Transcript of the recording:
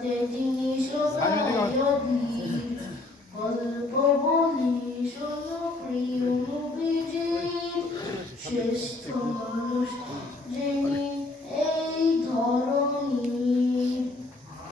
গাছাতে তিনি